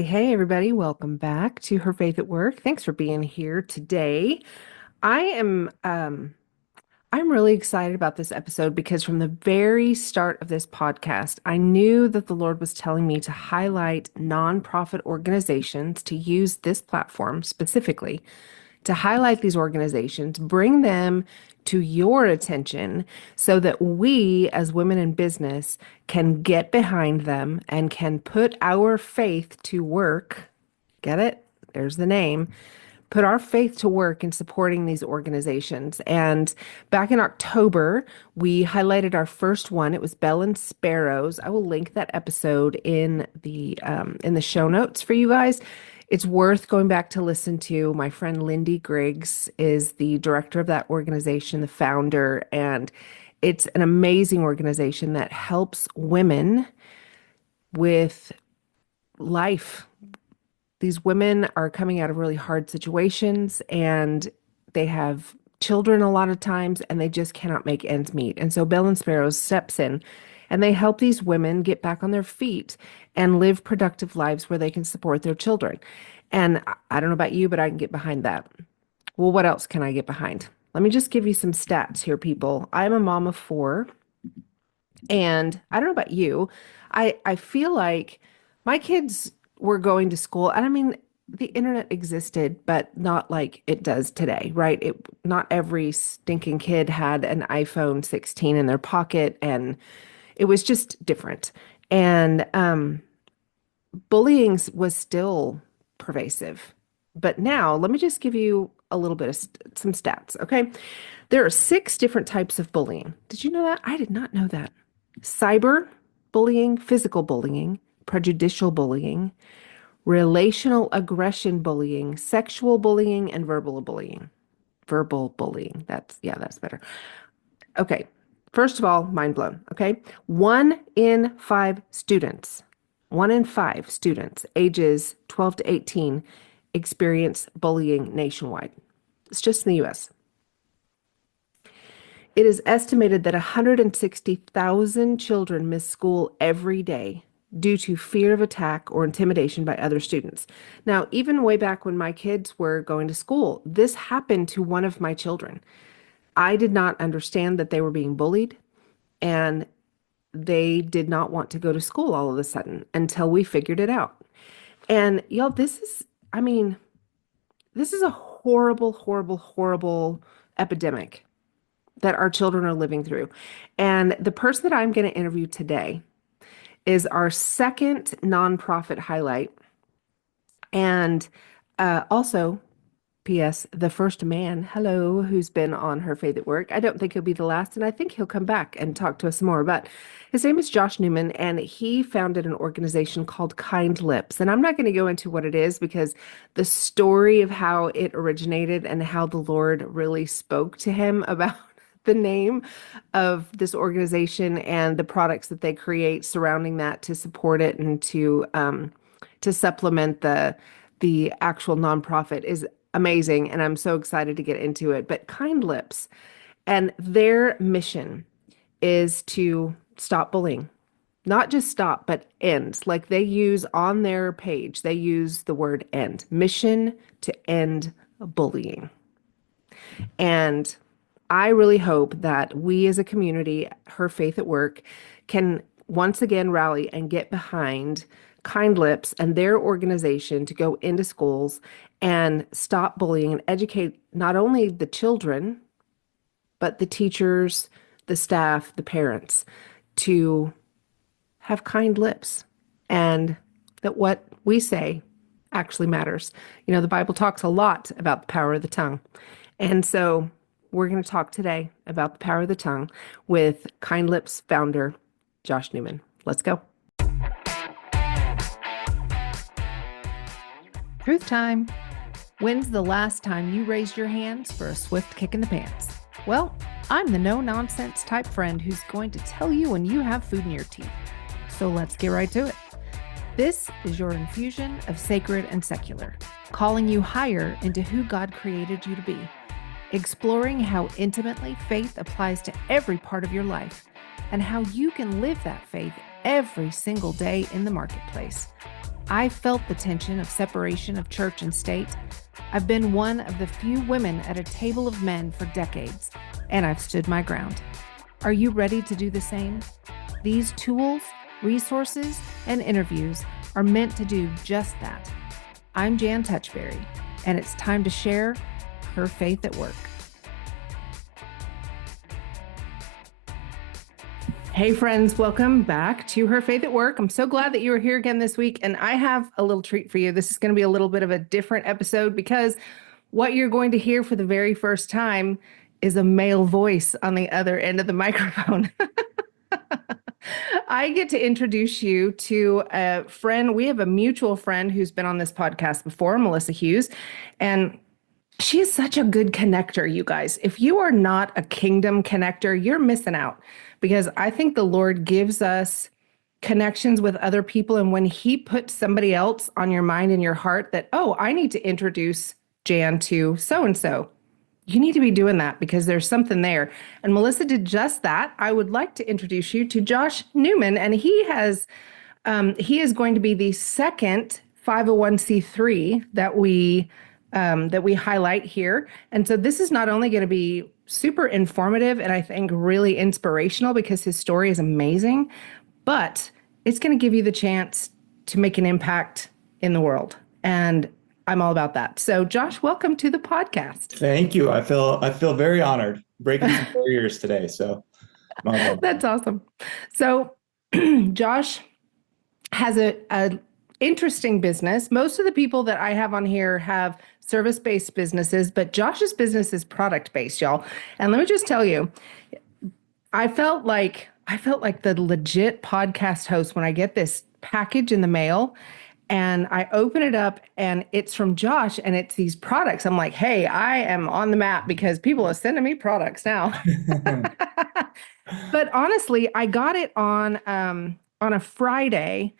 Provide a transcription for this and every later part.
Hey, everybody. Welcome back to Her Faith at Work. Thanks for being here today. I am I'm really excited about this episode because from the very start of this podcast, I knew that the Lord was telling me to highlight nonprofit organizations, to use this platform specifically to highlight these organizations, bring them to your attention so that we as women in business can get behind them and can put our faith to work. Get it? There's the name. Put our faith to work in supporting these organizations. And back in October, we highlighted our first one. It was Bell and Sparrows. I will link that episode in the show notes for you guys. It's worth going back to listen to. My friend Lindy Griggs is the director of that organization, the founder, and it's an amazing organization that helps women with life. These women are coming out of really hard situations and they have children a lot of times and they just cannot make ends meet. And so Bell and Sparrows steps in and they help these women get back on their feet and live productive lives where they can support their children. And I don't know about you, but I can get behind that. Well, what else can I get behind? Let me just give you some stats here, people. I'm a mom of four, and I don't know about you. I feel like my kids were going to school, and I mean, the internet existed, but not like it does today, right? Not every stinking kid had an iPhone 16 in their pocket, and it was just different. And bullying was still pervasive. But now, let me just give you a little bit of some stats, okay? There are six different types of bullying. Did you know that? I did not know that. Cyber bullying, physical bullying, prejudicial bullying, relational aggression bullying, sexual bullying, and verbal bullying. Verbal bullying. That's better. Okay. First of all, mind blown. Okay. One in five students ages 12 to 18 experience bullying nationwide. It's just in the US. It is estimated that 160,000 children miss school every day due to fear of attack or intimidation by other students. Now, even way back when my kids were going to school, this happened to one of my children. I did not understand that they were being bullied, and they did not want to go to school all of a sudden until we figured it out. And y'all, I mean, this is a horrible, horrible, horrible epidemic that our children are living through. And the person that I'm going to interview today is our second nonprofit highlight. And also, P.S., the first man, hello, who's been on Her Faith at Work. I don't think he'll be the last, and I think he'll come back and talk to us more. But his name is Josh Neumann, and he founded an organization called Kind Lips. And I'm not going to go into what it is because the story of how it originated and how the Lord really spoke to him about the name of this organization and the products that they create surrounding that to support it and to supplement the actual nonprofit is amazing, and I'm so excited to get into it. But Kind Lips and their mission is to stop bullying. Not just stop, but end. Like they use on their page, they use the word end. Mission to end bullying. And I really hope that we as a community, Her Faith at Work, can once again rally and get behind Kind Lips and their organization to go into schools and stop bullying and educate not only the children, but the teachers, the staff, the parents to have kind lips and that what we say actually matters. You know, the Bible talks a lot about the power of the tongue. And so we're going to talk today about the power of the tongue with Kind Lips founder, Josh Neumann. Let's go. Truth time. When's the last time you raised your hands for a swift kick in the pants? Well, I'm the no-nonsense type friend who's going to tell you when you have food in your teeth. So let's get right to it. This is your infusion of sacred and secular, calling you higher into who God created you to be, exploring how intimately faith applies to every part of your life and how you can live that faith every single day in the marketplace. I felt the tension of separation of church and state. I've been one of the few women at a table of men for decades, and I've stood my ground. Are you ready to do the same? These tools, resources, and interviews are meant to do just that. I'm Jan Touchberry, and it's time to share her faith at work. Hey friends, welcome back to Her Faith at Work. I'm so glad that you are here again this week, and I have a little treat for you. This is going to be a little bit of a different episode because what you're going to hear for the very first time is a male voice on the other end of the microphone. I get to introduce you to a friend. We have a mutual friend who's been on this podcast before, Melissa Hughes, and she is such a good connector, you guys. If you are not a kingdom connector, you're missing out, because I think the Lord gives us connections with other people. And when he puts somebody else on your mind and your heart that, oh, I need to introduce Jan to so-and-so, you need to be doing that because there's something there. And Melissa did just that. I would like to introduce you to Josh Neumann, and he is going to be the second 501c3 that we highlight here. And so this is not only going to be super informative and I think really inspirational because his story is amazing, but it's going to give you the chance to make an impact in the world. And I'm all about that. So Josh, welcome to the podcast. Thank you. I feel very honored, breaking some barriers today. So that's awesome. So Josh has a interesting business. Most of the people that I have on here have service-based businesses, but Josh's business is product-based, y'all. And let me just tell you, I felt like the legit podcast host when I get this package in the mail and I open it up and it's from Josh and it's these products. I'm like, hey, I am on the map because people are sending me products now. But honestly, I got it on a Friday,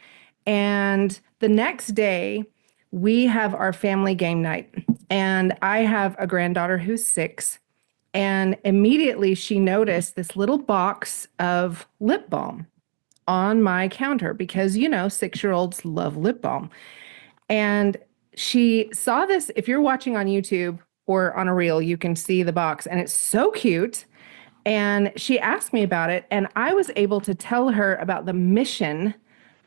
and the next day we have our family game night. And I have a granddaughter who's 6. And immediately she noticed this little box of lip balm on my counter because, 6-year-olds love lip balm. And she saw this. If you're watching on YouTube or on a reel, you can see the box and it's so cute. And she asked me about it, and I was able to tell her about the mission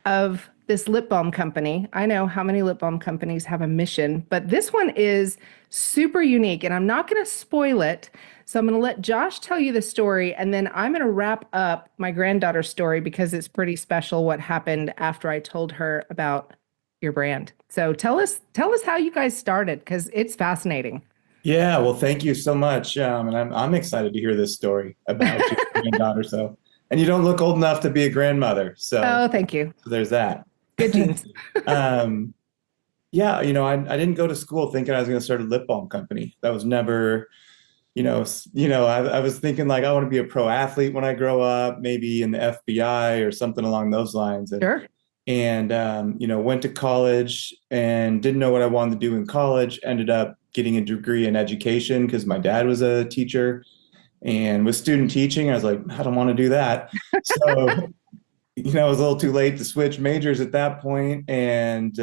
of this lip balm company. I know how many lip balm companies have a mission, but this one is super unique, and I'm not going to spoil it. So I'm going to let Josh tell you the story, and then I'm going to wrap up my granddaughter's story because it's pretty special what happened after I told her about your brand. So tell us how you guys started, because it's fascinating. Yeah, well, thank you so much. And I'm excited to hear this story about your granddaughter. So, and you don't look old enough to be a grandmother. So, thank you. So there's that. Good genes. Yeah, I didn't go to school thinking I was going to start a lip balm company. That was never, I was thinking like I want to be a pro athlete when I grow up, maybe in the FBI or something along those lines. And, Sure. And went to college and didn't know what I wanted to do in college. Ended up getting a degree in education because my dad was a teacher, and with student teaching, I was like, I don't want to do that. So, it was a little too late to switch majors at that point, and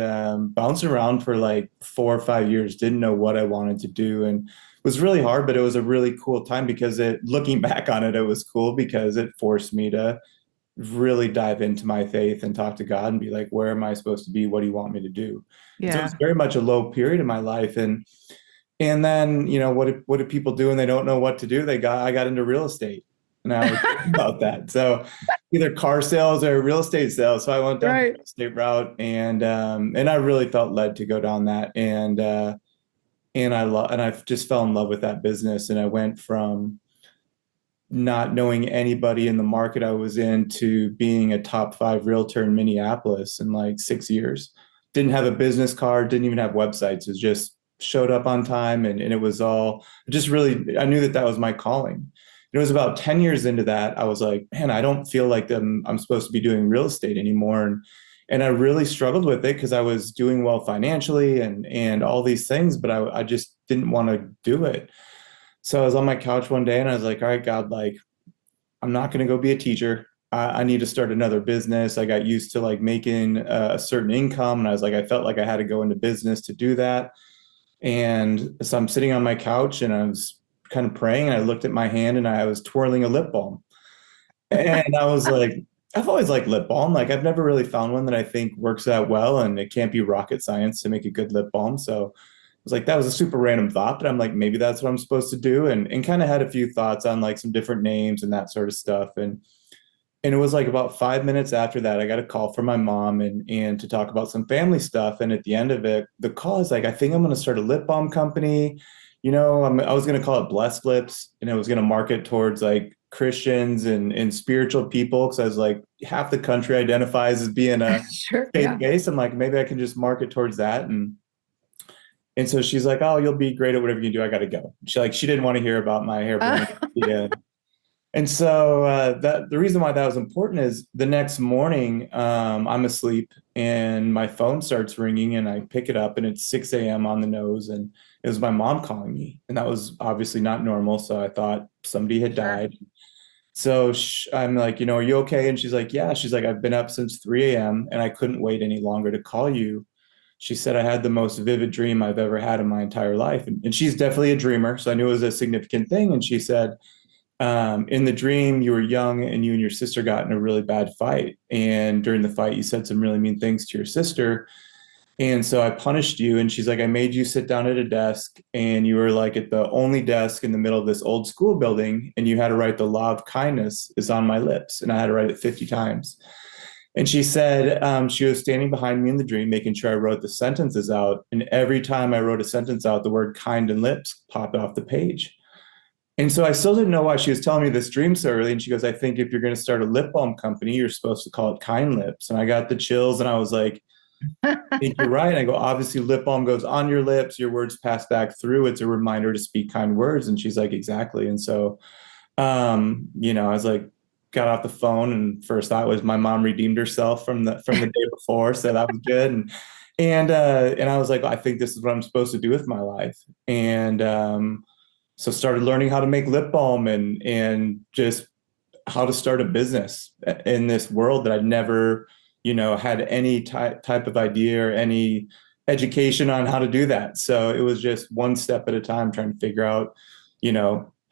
bounced around for like 4 or 5 years. Didn't know what I wanted to do, and it was really hard, but it was a really cool time because looking back on it, it was cool because it forced me to really dive into my faith and talk to God and be like, where am I supposed to be? What do you want me to do? Yeah. So it was very much a low period in my life. And then, what do people do when they don't know what to do? I got into real estate, and I was about that. So either car sales or real estate sales. So I went down the real estate route, and I really felt led to go down that. And I just fell in love with that business. And I went from not knowing anybody in the market I was in to being a top 5 realtor in Minneapolis in like 6 years. Didn't have a business card, didn't even have websites. It was just showed up on time. And it was all just really, I knew that was my calling. It was about 10 years into that. I was like, man, I don't feel like I'm supposed to be doing real estate anymore. And I really struggled with it because I was doing well financially and all these things, but I just didn't want to do it. So I was on my couch one day and I was like, all right, God, like, I'm not going to go be a teacher. I need to start another business. I got used to like making a certain income, and I was like, I felt like I had to go into business to do that. And so I'm sitting on my couch and I was kind of praying, and I looked at my hand and I was twirling a lip balm. And I was like, I've always liked lip balm. Like I've never really found one that I think works that well, and it can't be rocket science to make a good lip balm. So I was like, that was a super random thought, but I'm like, maybe that's what I'm supposed to do. And kind of had a few thoughts on like some different names and that sort of stuff. And it was like about 5 minutes after that, I got a call from my mom and to talk about some family stuff. And at the end of it, the call is like, I think I'm going to start a lip balm company. I was going to call it Blessed Lips, and it was going to market towards like Christians and spiritual people. Cause I was like, half the country identifies as being a Sure. faith Yeah. based. I'm like, maybe I can just market towards that. And so she's like, oh, you'll be great at whatever you do. I got to go. She didn't want to hear about my Uh, hairbrain idea. And so that the reason why that was important is the next morning, I'm asleep and my phone starts ringing, and I pick it up and it's 6 a.m. on the nose, and it was my mom calling me, and that was obviously not normal. So I thought somebody had sure. died. So I'm like, are you okay? And she's like, yeah. She's like, I've been up since 3 a.m. and I couldn't wait any longer to call you. She said, I had the most vivid dream I've ever had in my entire life. And she's definitely a dreamer. So I knew it was a significant thing. And she said, in the dream, you were young and you and your sister got in a really bad fight. And during the fight, you said some really mean things to your sister. And so I punished you. And she's like, I made you sit down at a desk, and you were like at the only desk in the middle of this old school building. And you had to write, the law of kindness is on my lips. And I had to write it 50 times. And she said she was standing behind me in the dream, making sure I wrote the sentences out. And every time I wrote a sentence out, the word kind and lips popped off the page. And so I still didn't know why she was telling me this dream so early. And she goes, I think if you're going to start a lip balm company, you're supposed to call it Kind Lips. And I got the chills, and I was like, I think you're right. And I go, obviously, lip balm goes on your lips, your words pass back through. It's a reminder to speak kind words. And she's like, exactly. And so, I was like, got off the phone, and first thought was my mom redeemed herself from the day before. So that was good. And I was like, I think this is what I'm supposed to do with my life. And so started learning how to make lip balm and just how to start a business in this world that I'd never, had any type of idea or any education on how to do that. So it was just one step at a time, trying to figure out,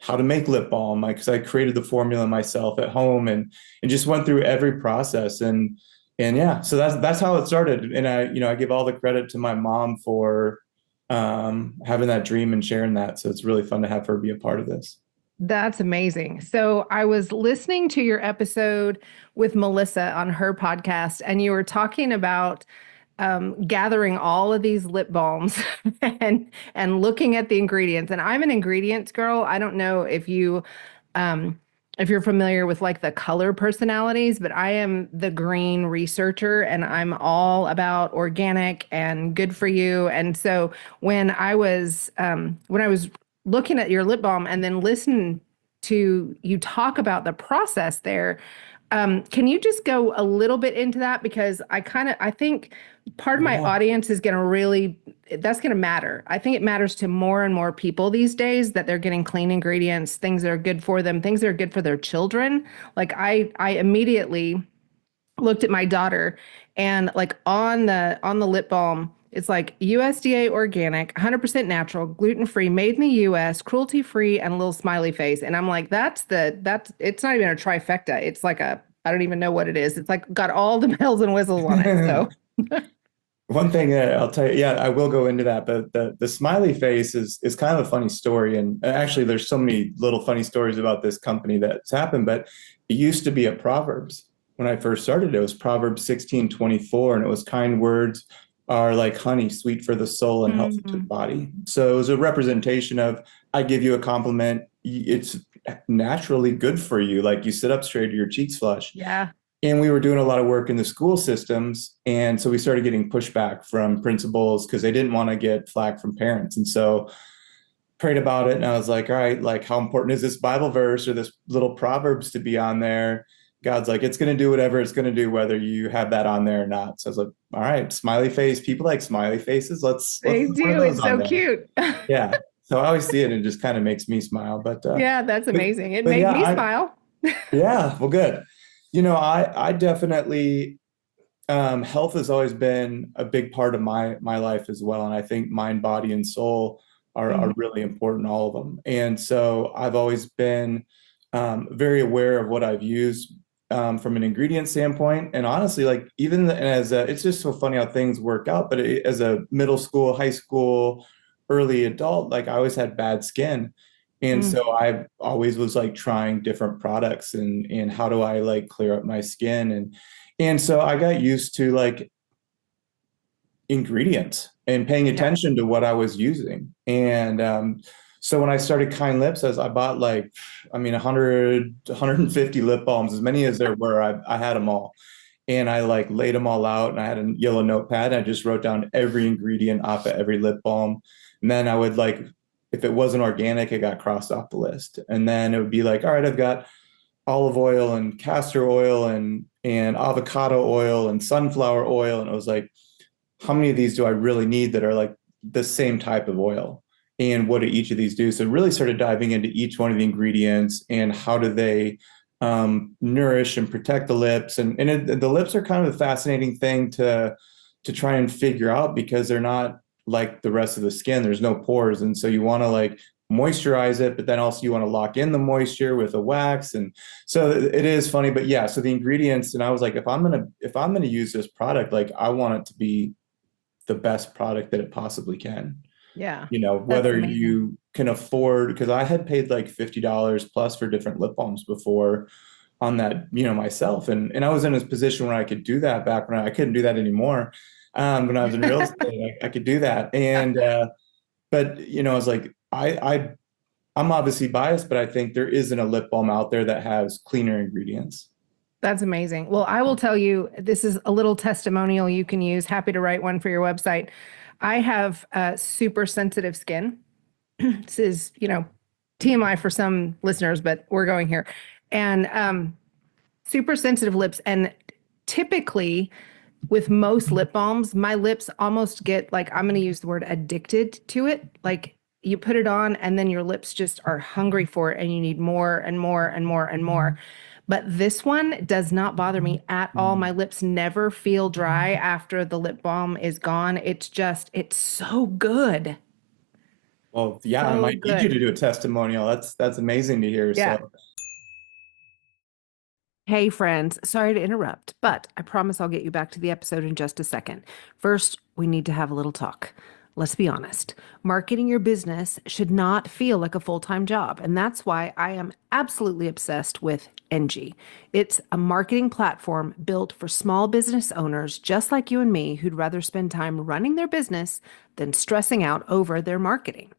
how to make lip balm. Like, cause I created the formula myself at home and just went through every process. And yeah, so that's how it started. And I give all the credit to my mom for having that dream and sharing that. So it's really fun to have her be a part of this. That's amazing. So I was listening to your episode with Melissa on her podcast, and you were talking about gathering all of these lip balms and looking at the ingredients. And I'm an ingredients girl. I don't know um, if you're familiar with like the color personalities, but I am the green researcher, and I'm all about organic and good for you. And so when I was looking at your lip balm and then listening to you talk about the process there, can you just go a little bit into that? Because I think part of my Yeah. audience is going to really, that's going to matter. I think it matters to more and more people these days that they're getting clean ingredients, things that are good for them, things that are good for their children. Like I immediately looked at my daughter, and like on the lip balm, it's like USDA organic, 100% natural, gluten-free, made in the US, cruelty-free, and a little smiley face. And I'm like, that's it's not even a trifecta. It's like I don't even know what it is. It's like got all the bells and whistles on it. So One thing that I'll tell you, yeah, I will go into that, but the smiley face is kind of a funny story. And actually, there's so many little funny stories about this company that's happened, but it used to be a Proverbs. When I first started, it was Proverbs 16:24, and it was kind words are like honey, sweet for the soul and healthy to the Mhm. body. So it was a representation of, I give you a compliment, it's naturally good for you. Like you sit up straight, your cheeks flush. Yeah. And we were doing a lot of work in the school systems. And so we started getting pushback from principals because they didn't want to get flack from parents. And so prayed about it. And I was like, all right, like how important is this Bible verse or this little Proverbs to be on there? God's like, it's going to do whatever it's going to do, whether you have that on there or not. So I was like, all right, smiley face. People like smiley faces. Let's They put one of do. those It's on so there. cute. Yeah. So I always see it and it just kind of makes me smile. Yeah, that's But amazing. It but made yeah, me smile. yeah, well, good. I definitely, health has always been a big part of my life as well. And I think mind, body, and soul are Mhm. really important, all of them. And so I've always been very aware of what I've used from an ingredient standpoint. And honestly, like even as it's just so funny how things work out. But as a middle school, high school, early adult, like I always had bad skin. And Mm. so I always was like trying different products and how do I like clear up my skin and so I got used to like ingredients and paying Yeah. attention to what I was using. And so when I started Kind Lips, as I bought like, I mean, 100, 150 lip balms, as many as there were, I had them all. And I like laid them all out and I had a yellow notepad and I just wrote down every ingredient off of every lip balm. And then I would like, if it wasn't organic, it got crossed off the list. And then it would be like, all right, I've got olive oil and castor oil and avocado oil and sunflower oil. And it was like, how many of these do I really need that are like the same type of oil? And what do each of these do? So really started diving into each one of the ingredients and how do they nourish and protect the lips. And the lips are kind of a fascinating thing to try and figure out because they're not like the rest of the skin. There's no pores. And so you want to like moisturize it, but then also you want to lock in the moisture with a wax. And so it is funny, but yeah, so the ingredients, and I was like, if I'm gonna use this product, like I want it to be the best product that it possibly can. Yeah. That's Whether amazing. you can afford, because I had paid like $50 plus for different lip balms before on that, myself. And I was in a position where I could do that back when I couldn't do that anymore. When I was in real estate, I could do that. And but I was like, I'm obviously biased, but I think there isn't a lip balm out there that has cleaner ingredients. That's amazing. Well, I will tell you, this is a little testimonial you can use. Happy to write one for your website. I have super sensitive skin. This is, TMI for some listeners, but we're going here. And super sensitive lips. And typically, with most lip balms, my lips almost get like, I'm going to use the word addicted to it. Like you put it on and then your lips just are hungry for it and you need more and more and more and more. But this one does not bother me at all. My lips never feel dry after the lip balm is gone. It's so good. Well, yeah, I So might need you to good. do a testimonial. That's amazing to hear. Yeah. So Hey, friends, sorry to interrupt, but I promise I'll get you back to the episode in just a second. First, we need to have a little talk. Let's be honest. Marketing your business should not feel like a full-time job, and that's why I am absolutely obsessed with NG. It's a marketing platform built for small business owners just like you and me who'd rather spend time running their business than stressing out over their marketing.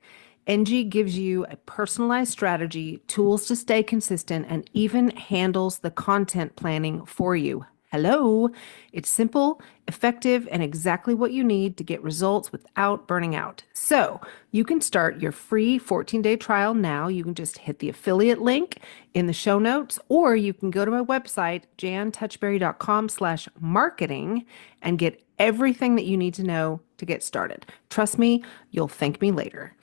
NG gives you a personalized strategy, tools to stay consistent, and even handles the content planning for you. Hello. It's simple, effective, and exactly what you need to get results without burning out. So you can start your free 14-day trial now. You can just hit the affiliate link in the show notes, or you can go to my website, jantouchberry.com/marketing, and get everything that you need to know to get started. Trust me, you'll thank me later.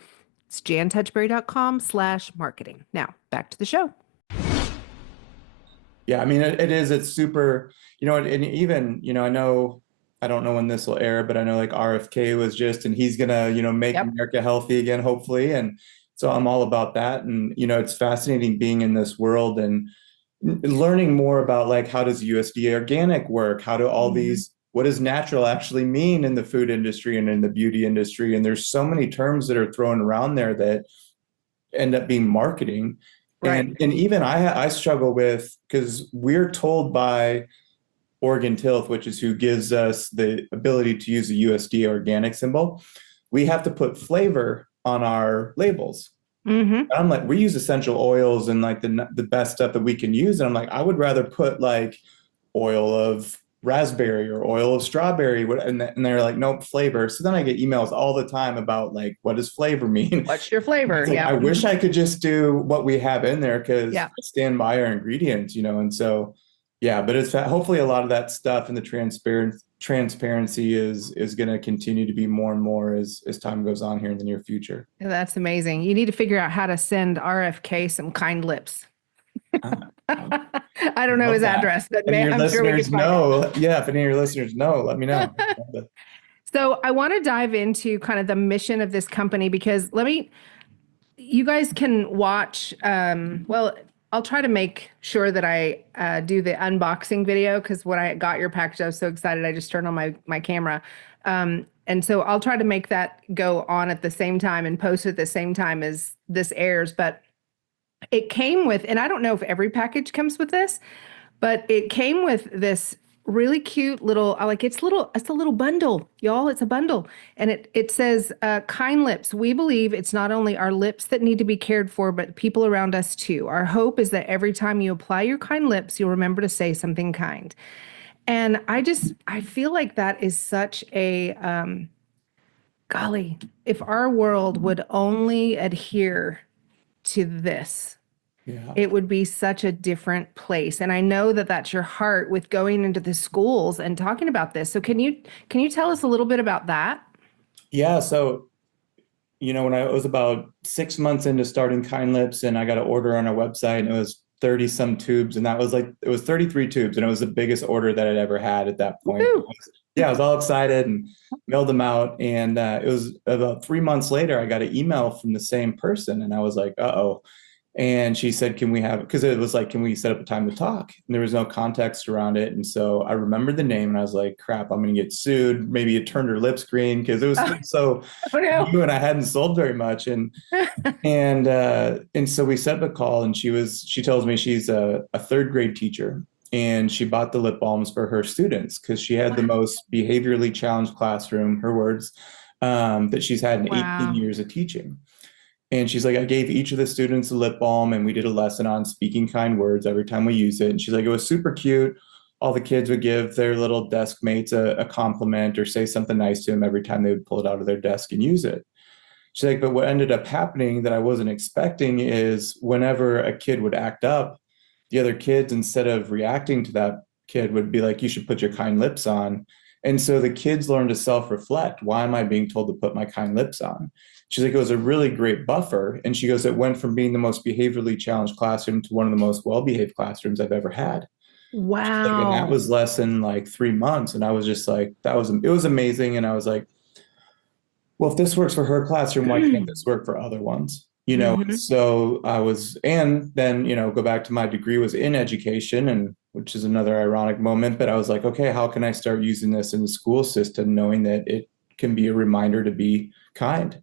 It's jantouchberry.com/marketing. Now back to the show. yeah, I mean it's super, and even, I don't know when this will air, but I know like RFK was just and he's gonna, make Yep. America healthy again, hopefully. And so I'm all about that. And it's fascinating being in this world and learning more about like how does USDA organic work? How do all Mhm. these what does natural actually mean in the food industry and in the beauty industry? And there's so many terms that are thrown around there that end up being marketing. Right. And even I struggle with because we're told by Oregon Tilth, which is who gives us the ability to use the USDA organic symbol, we have to put flavor on our labels. Mm-hmm. And I'm like, we use essential oils and like the best stuff that we can use. And I'm like, I would rather put like oil of raspberry or oil of strawberry. And they're like, nope, flavor. So then I get emails all the time about like, what does flavor mean? What's your flavor? It's like, I Yep. wish I could just do what we have in there because Yeah. I stand by our ingredients, and so, yeah, but hopefully a lot of that stuff and the transparency is going to continue to be more and more as time goes on here in the near future. That's amazing. You need to figure out how to send RFK some kind lips. Uh, uh, I I don't know love his that. address, but If any of your I'm sure we could listeners find it. know, yeah, if any of your listeners know, let me know. So I want to dive into kind of the mission of this company because you guys can watch, well, I'll try to make sure that I do the unboxing video because when I got your package, I was so excited. I just turned on my camera. And so I'll try to make that go on at the same time and post at the same time as this airs. But it came with, and I don't know if every package comes with this, but it came with this really cute little, I like it's a little bundle, y'all. It's a bundle. And it says, kind lips. We believe it's not only our lips that need to be cared for, but people around us too. Our hope is that every time you apply your kind lips, you'll remember to say something kind. And I feel like that is such a, golly, if our world would only adhere to this, Yeah. it would be such a different place. And I know that that's your heart with going into the schools and talking about this. So can you tell us a little bit about that? Yeah. So, when I was about 6 months into starting Kind Lips and I got an order on our website and it was 30 some tubes. And that was like, it was 33 tubes. And it was the biggest order that I'd ever had at that point. Woo! Yeah, I was all excited and mailed them out. And it was about 3 months later, I got an email from the same person. And I was like, uh-oh. And she said, can we have, because it was like, can we set up a time to talk? And there was no context around it. And so I remembered the name and I was like, crap, I'm going to get sued. Maybe it turned her lips green because it was Oh, still so oh no. new and I hadn't sold very much. And so we set up a call and she tells me she's a third grade teacher and she bought the lip balms for her students because she had the most behaviorally challenged classroom, her words, that she's had in 18 Wow. years of teaching. And she's like, I gave each of the students a lip balm and we did a lesson on speaking kind words every time we use it. And she's like, it was super cute. All the kids would give their little desk mates a compliment or say something nice to them every time they would pull it out of their desk and use it. She's like, but what ended up happening that I wasn't expecting is whenever a kid would act up, the other kids, instead of reacting to that kid, would be like, you should put your kind lips on. And so the kids learn to self reflect. Why am I being told to put my kind lips on? She's like, it was a really great buffer. And she goes, it went from being the most behaviorally challenged classroom to one of the most well behaved classrooms I've ever had. She's like, and that Wow. was less than like 3 months. And I was just like, it was amazing. And I was like, well, if this works for her classroom, why can't this work for other ones? Hmm. So I was, and then, go back to my degree was in education, and which is another ironic moment, but I was like, okay, how can I start using this in the school system, knowing that it can be a reminder to be kind?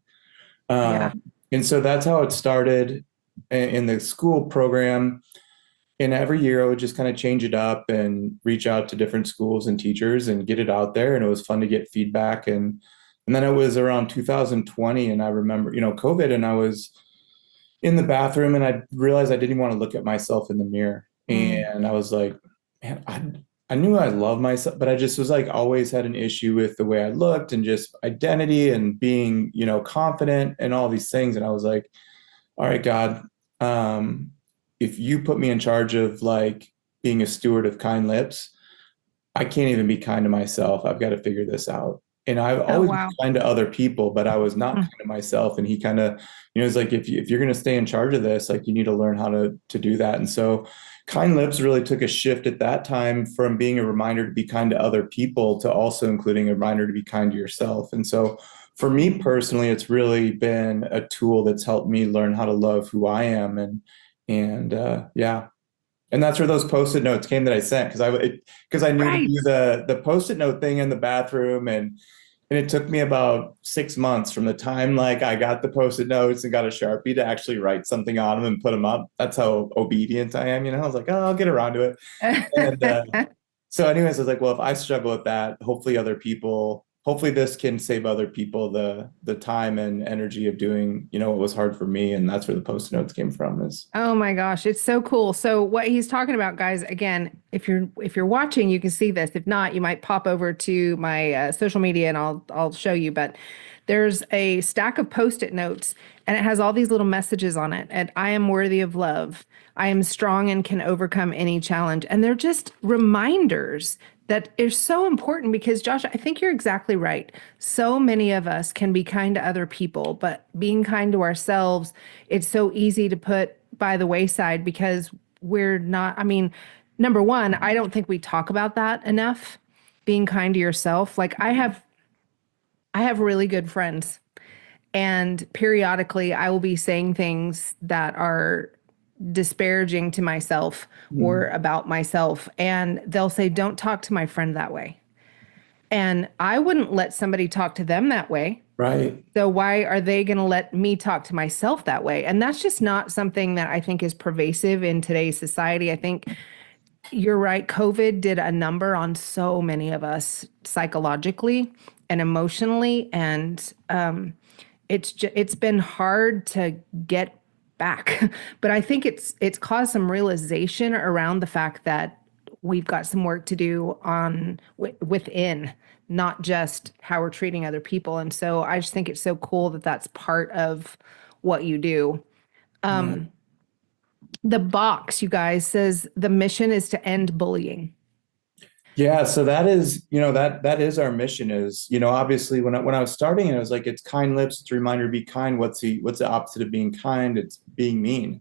Um, Yeah. and so that's how it started in the school program. And every year I would just kind of change it up and reach out to different schools and teachers and get it out there. And it was fun to get feedback. And then it was around 2020. And I remember, COVID, and I was in the bathroom and I realized I didn't want to look at myself in the mirror. Mm. And I was like, man, I knew I loved myself, but I just was like always had an issue with the way I looked and just identity and being, confident and all these things. And I was like, all right, God, um, if you put me in charge of like being a steward of kind lips, I can't even be kind to myself. I've got to figure this out. And I've Oh, always been wow. kind to other people, but I was not Mm. kind to myself. And he kind of, it's like, if you're going to stay in charge of this, like you need to learn how to do that. And so kind lips really took a shift at that time from being a reminder to be kind to other people to also including a reminder to be kind to yourself. And so for me personally, it's really been a tool that's helped me learn how to love who I am. And yeah, and that's where those post-it notes came that I sent because I knew to Right. do the post-it note thing in the bathroom, and it took me about 6 months from the time like I got the post-it notes and got a Sharpie to actually write something on them and put them up. That's how obedient I am, I was like, oh, I'll get around to it. And so anyways, I was like, well, if I struggle with that, hopefully this can save other people the time and energy of doing, what was hard for me. And that's where the post notes came from is Oh my gosh, it's so cool. So what he's talking about, guys, again, if you're watching, you can see this. If not, you might pop over to my social media and I'll show you. But there's a stack of post-it notes and it has all these little messages on it. And I am worthy of love. I am strong and can overcome any challenge. And they're just reminders that are so important because Josh, I think you're exactly right. So many of us can be kind to other people, but being kind to ourselves, it's so easy to put by the wayside because we're not, I mean, number one, I don't think we talk about that enough, being kind to yourself. Like I have really good friends, and periodically I will be saying things that are disparaging to myself or Mhm. about myself, and they'll say, "Don't talk to my friend that way." And I wouldn't let somebody talk to them that way. Right. So why are they going to let me talk to myself that way? And that's just not something that I think is pervasive in today's society. I think you're right. COVID did a number on so many of us psychologically and emotionally, and it's been hard to get back. But I think it's caused some realization around the fact that we've got some work to do on within, not just how we're treating other people. And so I just think it's so cool that that's part of what you do. Yeah. The box, you guys, says the mission is to end bullying. Yeah, so that is, that is our mission is, obviously when I was starting it, I was like, it's kind lips, it's a reminder to be kind. What's the opposite of being kind? It's being mean.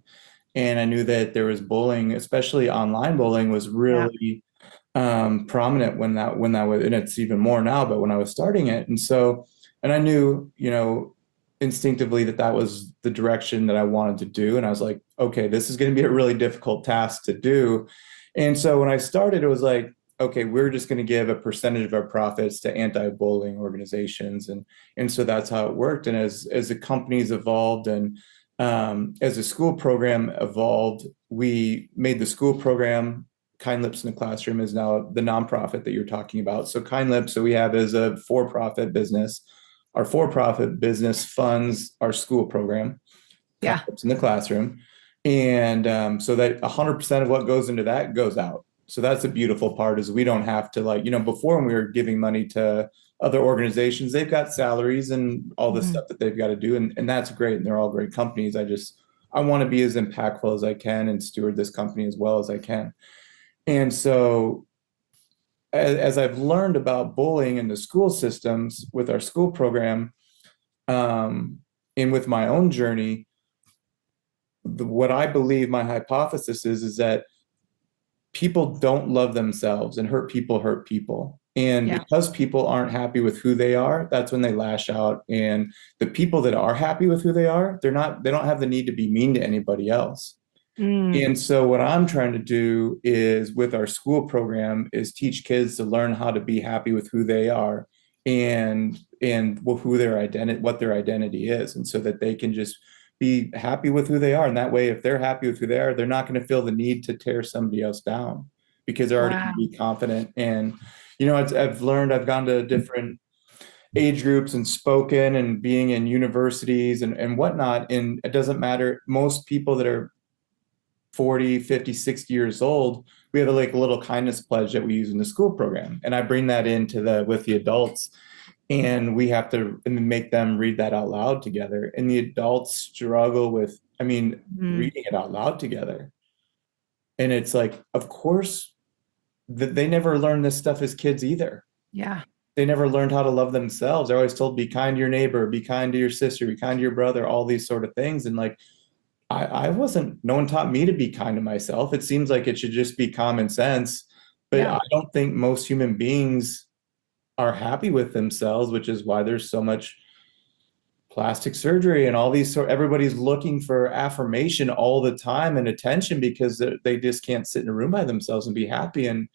And I knew that there was bullying, especially online bullying was Yeah. really prominent when that was, and it's even more now, but when I was starting it. And so, and I knew, instinctively that was the direction that I wanted to do. And I was like, okay, this is going to be a really difficult task to do. And so when I started, it was like, okay, we're just going to give a percentage of our profits to anti-bullying organizations. And so that's how it worked. And as the companies evolved and as the school program evolved, we made the school program. Kind Lips in the Classroom is now the nonprofit that you're talking about. So Kind Lips, so we have as a for-profit business. Our for-profit business funds our school program, Kind Yeah. Lips in the Classroom, and so that 100% of what goes into that goes out. So that's a beautiful part is we don't have to before when we were giving money to other organizations, they've got salaries and all this Mhm. stuff that they've got to do, and that's great, and they're all great companies. I want to be as impactful as I can and steward this company as well as I can. And so as I've learned about bullying in the school systems with our school program, um, and with my own journey, what I believe my hypothesis is that people don't love themselves and hurt people hurt people. And Yeah. because people aren't happy with who they are, that's when they lash out. And the people that are happy with who they don't have the need to be mean to anybody else. Mm, And so what I'm trying to do is with our school program is teach kids to learn how to be happy with who they are and who their identity what their identity is, and so that they can just be happy with who they are. And that way, if they're happy with who they are, they're not going to feel the need to tear somebody else down because they're already going wow. to be confident. And I've learned, I've gone to different age groups and spoken and being in universities and whatnot. And it doesn't matter. Most people that are 40, 50, 60 years old, we have a little kindness pledge that we use in the school program. And I bring that into with the adults, and we have to make them read that out loud together. And the adults struggle with, Mm, reading it out loud together. And it's like, of course, that they never learned this stuff as kids either. yeah. They never learned how to love themselves. They're always told, be kind to your neighbor, be kind to your sister, be kind to your brother, all these sort of things. And I wasn't, no one taught me to be kind to myself. It seems like it should just be common sense, but Yeah. I don't think most human beings are happy with themselves, which is why there's so much plastic surgery and all these everybody's looking for affirmation all the time and attention because they just can't sit in a room by themselves and be happy. And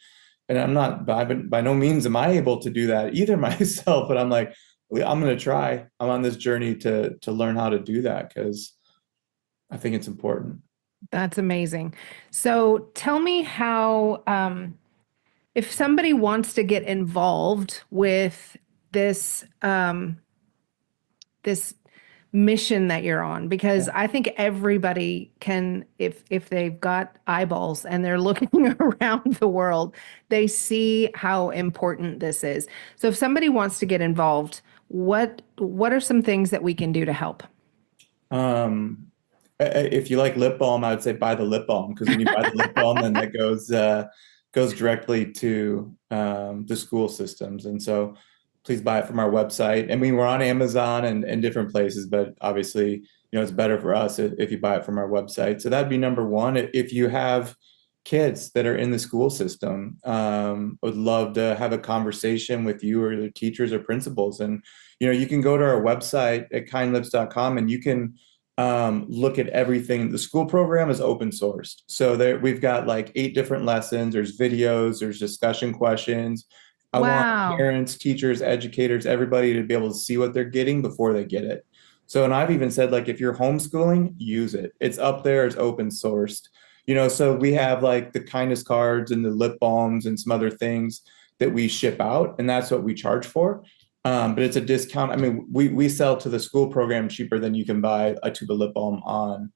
I'm not, by no means am I able to do that either myself, but I'm like, I'm going to try. I'm on this journey to learn how to do that because I think it's important. That's amazing. So tell me how, if somebody wants to get involved with this, this mission that you're on, because I think everybody can, if they've got eyeballs and they're looking around the world, they see how important this is. So if somebody wants to get involved, what are some things that we can do to help? Um, if you like lip balm, I would say buy the lip balm because when you buy the lip balm, then that goes directly to the school systems. And so please buy it from our website. I mean, we're on Amazon and different places, but obviously, it's better for us if you buy it from our website. So that'd be number one. If you have kids that are in the school system, would love to have a conversation with you or the teachers or principals. And, you can go to our website at kindlips.com and you can look at everything. The school program is open sourced. So there we've got like 8 different lessons, there's videos, there's discussion questions. I want Wow. parents, teachers, educators, everybody to be able to see what they're getting before they get it. So, and I've even said, like, if you're homeschooling, use it. It's up there, it's open sourced. So we have like the kindness cards and the lip balms and some other things that we ship out, and that's what we charge for. But it's a discount. I mean, we sell to the school program cheaper than you can buy a tube of lip balm on,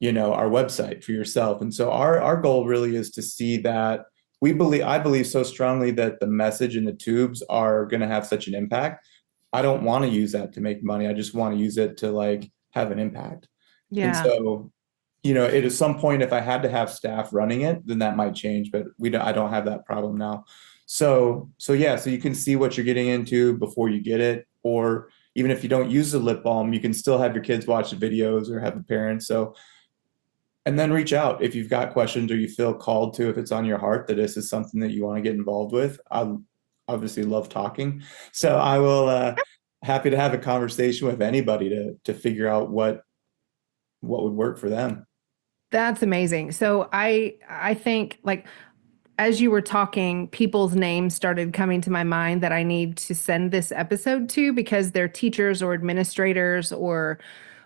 our website for yourself. And so our goal really is to see that I believe so strongly that the message in the tubes are going to have such an impact. I don't want to use that to make money. I just want to use it to like have an impact. And Yeah. so, at some point, if I had to have staff running it, then that might change, but I don't have that problem now. So yeah, so you can see what you're getting into before you get it, or even if you don't use the lip balm, you can still have your kids watch the videos or have the parents. So, and then reach out if you've got questions or you feel called to, if it's on your heart that this is something that you want to get involved with. I obviously love talking, so I will happy to have a conversation with anybody to figure out what would work for them. That's amazing. So I think, like, as you were talking, people's names started coming to my mind that I need to send this episode to, because they're teachers or administrators or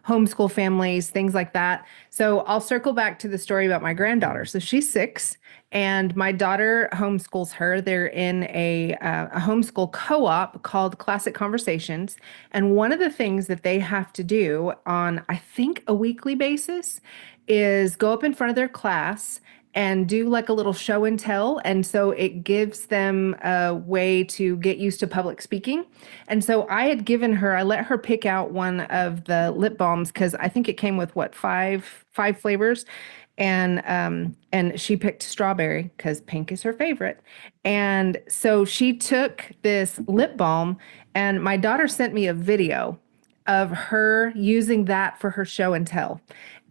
homeschool families, things like that. So I'll circle back to the story about my granddaughter. So she's 6, and my daughter homeschools her. They're in a homeschool co-op called Classic Conversations. And one of the things that they have to do on, I think, a weekly basis is go up in front of their class and do like a little show and tell. And so it gives them a way to get used to public speaking. And so I let her pick out one of the lip balms, because I think it came with what, five flavors. And she picked strawberry because pink is her favorite. And so she took this lip balm, and my daughter sent me a video of her using that for her show and tell.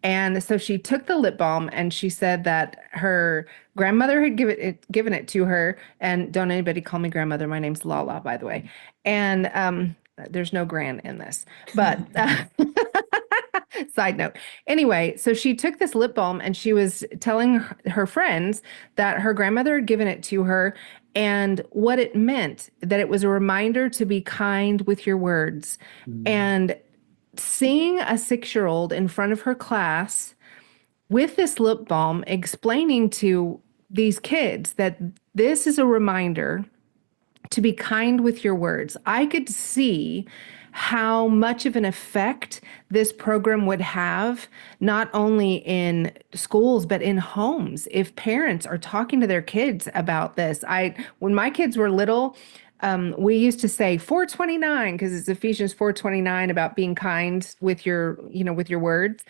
And so she took the lip balm, and she said that her grandmother had given it to her. And don't anybody call me grandmother. My name's Lala, by the way. And there's no gran in this. But side note. Anyway, so she took this lip balm and she was telling her friends that her grandmother had given it to her, and what it meant, that it was a reminder to be kind with your words. Mm. And seeing a 6-year-old in front of her class with this lip balm explaining to these kids that this is a reminder to be kind with your words, I could see how much of an effect this program would have, not only in schools, but in homes. If parents are talking to their kids about this, when my kids were little, we used to say 429, because it's Ephesians 4:29 about being kind with with your words.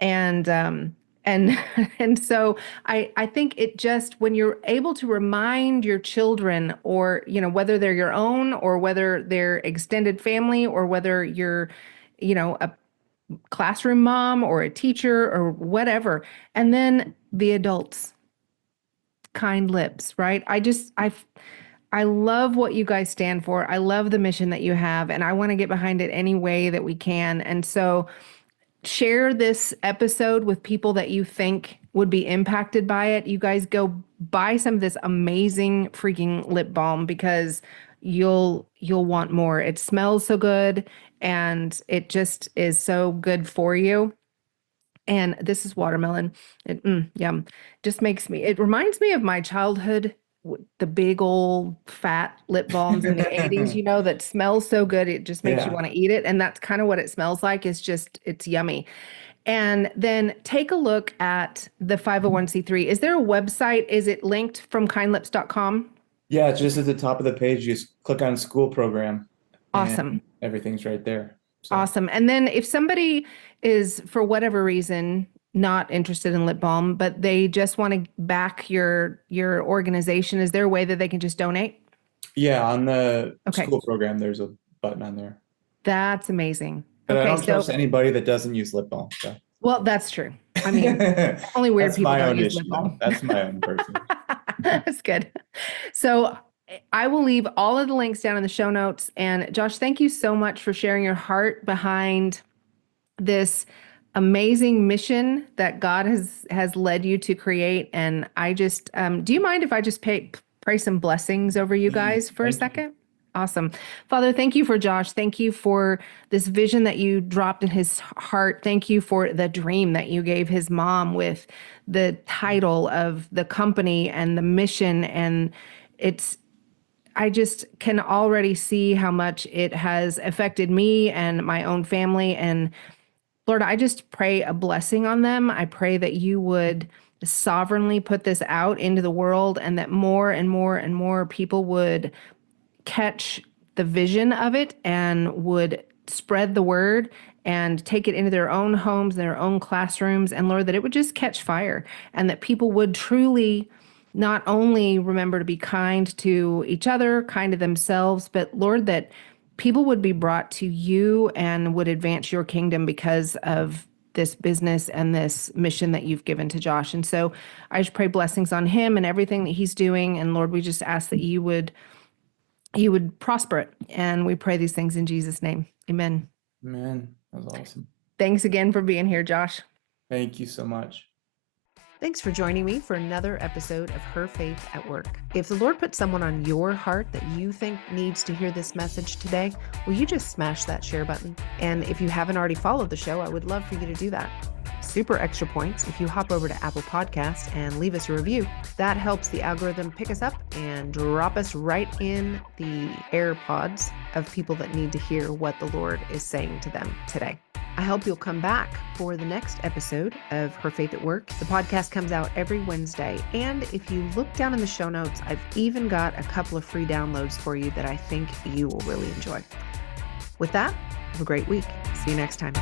And and so I think it just, when you're able to remind your children, or whether they're your own or whether they're extended family, or whether you're a classroom mom or a teacher or whatever, and then the adults, kind lips, right? I love what you guys stand for. I love the mission that you have, and I want to get behind it any way that we can. And so share this episode with people that you think would be impacted by it. You guys go buy some of this amazing freaking lip balm, because you'll want more. It smells so good, and it just is so good for you. And this is watermelon. Yum. It reminds me of my childhood, the big old fat lip balms in the 80s, that smells so good. It just makes you Yeah. want to eat it. And that's kind of what it smells like. It's yummy. And then take a look at the 501(c)(3). Is there a website? Is it linked from kindlips.com? Yeah, just at the top of the page, you just click on school program and Awesome. everything's right there. So Awesome. And then if somebody is, for whatever reason, not interested in lip balm, but they just want to back your organization, is there a way that they can just donate? Yeah, on the Okay, school program, there's a button on there. that's amazing. But I Okay, don't so, trust anybody that doesn't use lip balm. So well, that's true. I mean, only weird that's people my don't own use lip issue, though. balm. That's my own personal. That's good. So I will leave all of the links down in the show notes. And Josh, thank you so much for sharing your heart behind this amazing mission that God has led you to create. And I just, do you mind if I just pray some blessings over you guys for a Thank you. second? Awesome. Father, thank you for Josh. Thank you for this vision that you dropped in his heart. Thank you for the dream that you gave his mom with the title of the company and the mission. And it's, I just can already see how much it has affected me and my own family. And Lord, I just pray a blessing on them. I pray that you would sovereignly put this out into the world and that more and more and more people would catch the vision of it and would spread the word and take it into their own homes, their own classrooms, and Lord, that it would just catch fire and that people would truly not only remember to be kind to each other, kind to themselves, but Lord, that people would be brought to you and would advance your kingdom because of this business and this mission that you've given to Josh. And so I just pray blessings on him and everything that he's doing. And Lord, we just ask that you would prosper it. And we pray these things in Jesus' name. Amen. Man, that was awesome. Thanks again for being here, Josh. Thank you so much. Thanks for joining me for another episode of Her Faith at Work. If the Lord put someone on your heart that you think needs to hear this message today, will you just smash that share button? And if you haven't already followed the show, I would love for you to do that. Super extra points if you hop over to Apple Podcasts and leave us a review. That helps the algorithm pick us up and drop us right in the AirPods of people that need to hear what the Lord is saying to them today. I hope you'll come back for the next episode of Her Faith at Work. The podcast comes out every Wednesday. And if you look down in the show notes, I've even got a couple of free downloads for you that I think you will really enjoy. With that, have a great week. See you next time.